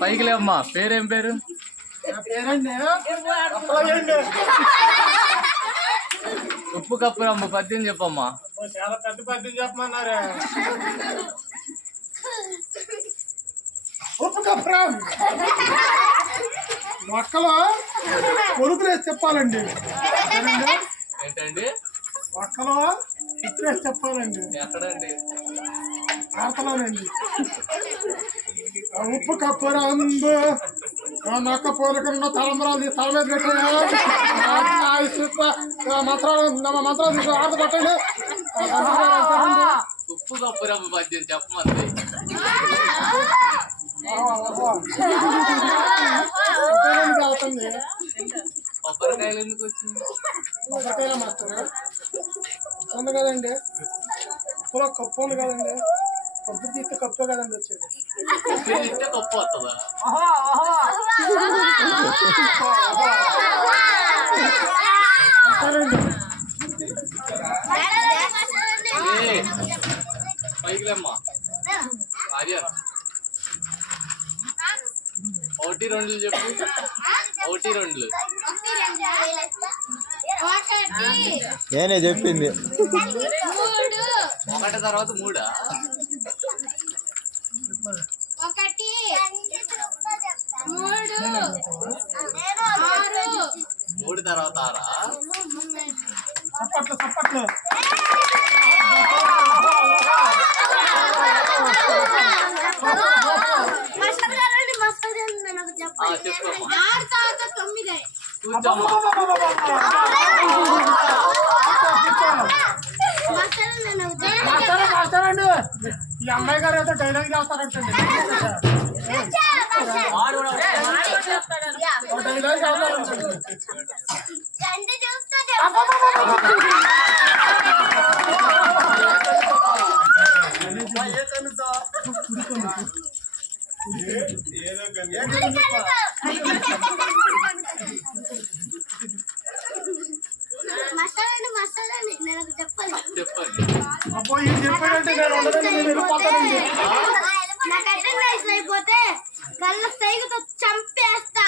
పైకి లేమ్మా. పేరేం పేరు? ఉప్పు కప్పురమ్మ పద్యం చెప్పమ్మా. చాలా పెద్ద పద్యం చెప్పమన్నారు. ఉప్పు కప్పురం మొక్కలో పొలుపులు వేసి చెప్పాలండి. ఏంటండి? మొక్కలో ఉప్పు వేసి చెప్పాలండి. ఎక్కడండి? వార్తలోనండి. ఉప్పు కప్పురంబు నొక్క పోలికన్న తలంబరాలు తల మీద పెట్టాయా మంత్రాలు ఆర్త పట్టండి. ఉప్పు కప్పురమ్మ పద్యం చెప్పమంది. అవుతుంది. కొబ్బరికాయలు ఎందుకు వచ్చింది? కొబ్బరికాయలు మాస్టర్ ఉంది కదండి. ఉప్పులో కప్పు ఉంది కదండి. కొబ్బరి తీస్తే కప్పే కదండి వచ్చేది. తీస్తే కప్పు వస్తుందా? పైకి లేమ్మా. ఆర్య 1 2 చెప్పు. 1 2 నేనే చెప్పింది. 1 తర్వాత 3 3 తర్వాత 6. చప్పట్లు చప్పట్లు. మాస్టారండి ఈ అమ్మాయి గారు అయితే డైలాగ్ చేస్తారంటండి. డైలాగ్ చేస్తారంటండి. అబ్బో ఇది చెప్పాడంటే నేను ఉండదని నేను వెళ్ళిపోతానండి. అయిపోతే కళ్ళ సైగుతో చంపేస్తా.